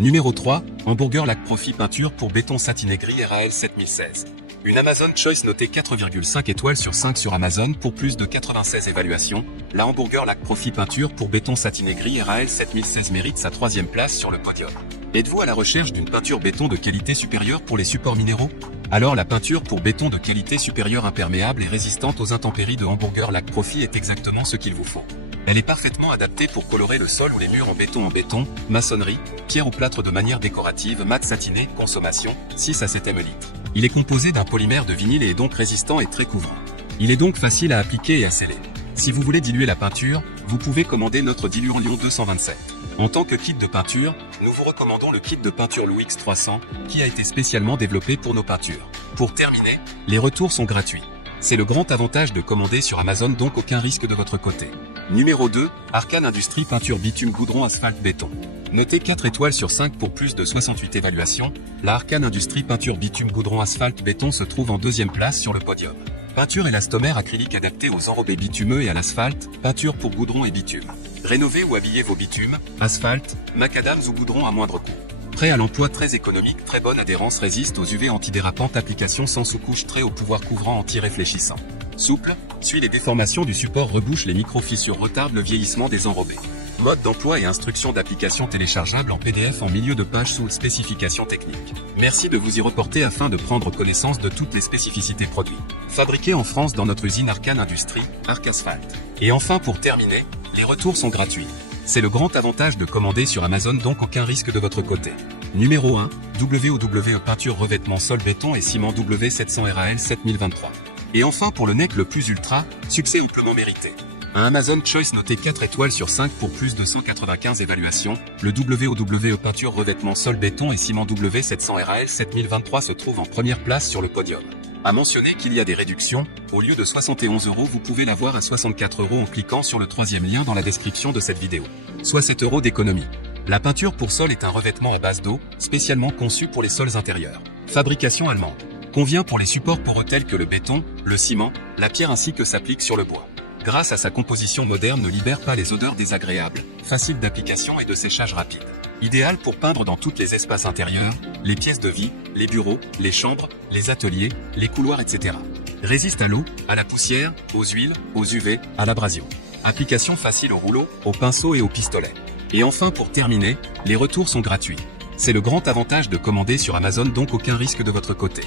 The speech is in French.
Numéro 3, Hamburger Lac Profi peinture pour béton satiné gris RAL 7016. Une Amazon Choice notée 4,5 étoiles sur 5 sur Amazon pour plus de 96 évaluations, la Hamburger Lac Profi peinture pour béton satiné gris RAL 7016 mérite sa 3e place sur le podium. Êtes-vous à la recherche d'une peinture béton de qualité supérieure pour les supports minéraux? Alors la peinture pour béton de qualité supérieure imperméable et résistante aux intempéries de Hamburger Lac Profi est exactement ce qu'il vous faut. Elle est parfaitement adaptée pour colorer le sol ou les murs en béton, maçonnerie, pierre ou plâtre de manière décorative, mat satiné, consommation, 6 à 7 ml. Il est composé d'un polymère de vinyle et est donc résistant et très couvrant. Il est donc facile à appliquer et à sceller. Si vous voulez diluer la peinture, vous pouvez commander notre diluant Lyon 227. En tant que kit de peinture, nous vous recommandons le kit de peinture Louix 300, qui a été spécialement développé pour nos peintures. Pour terminer, les retours sont gratuits. C'est le grand avantage de commander sur Amazon, donc aucun risque de votre côté. Numéro 2, Arcane Industrie peinture bitume goudron asphalte béton. Notée 4 étoiles sur 5 pour plus de 68 évaluations, la Arcane Industrie peinture bitume goudron asphalte béton se trouve en 2e place sur le podium. Peinture élastomère acrylique adaptée aux enrobés bitumeux et à l'asphalte, peinture pour goudron et bitume. Rénovez ou habillez vos bitumes, asphalte, macadams ou goudron à moindre coût. Prêt à l'emploi, très économique, très bonne adhérence, résiste aux UV antidérapantes, application sans sous-couche, très haut pouvoir couvrant anti-réfléchissant. Souple, suit les déformations du support, rebouche les micro-fissures, retarde le vieillissement des enrobés. Mode d'emploi et instructions d'application téléchargeables en PDF en milieu de page sous spécifications techniques. Merci de vous y reporter afin de prendre connaissance de toutes les spécificités produits. Fabriqué en France dans notre usine Arcane Industrie, Arc Asphalt. Et enfin pour terminer, les retours sont gratuits. C'est le grand avantage de commander sur Amazon, donc aucun risque de votre côté. Numéro 1, WOW peinture revêtement sol béton et ciment W700 RAL 7023. Et enfin pour le NEC le plus ultra, succès amplement mérité. Un Amazon Choice noté 4 étoiles sur 5 pour plus de 195 évaluations, le WOW peinture revêtement sol béton et ciment W700 RAL 7023 se trouve en première place sur le podium. À mentionner qu'il y a des réductions, au lieu de 71 €, vous pouvez l'avoir à 64 € en cliquant sur le 3e lien dans la description de cette vidéo. Soit 7 € d'économie. La peinture pour sol est un revêtement à base d'eau, spécialement conçu pour les sols intérieurs. Fabrication allemande. Convient pour les supports poreux tels que le béton, le ciment, la pierre ainsi que s'applique sur le bois. Grâce à sa composition moderne, ne libère pas les odeurs désagréables, facile d'application et de séchage rapide. Idéal pour peindre dans tous les espaces intérieurs, les pièces de vie, les bureaux, les chambres, les ateliers, les couloirs, etc. Résiste à l'eau, à la poussière, aux huiles, aux UV, à l'abrasion. Application facile au rouleau, au pinceau et au pistolet. Et enfin pour terminer, les retours sont gratuits. C'est le grand avantage de commander sur Amazon, donc aucun risque de votre côté.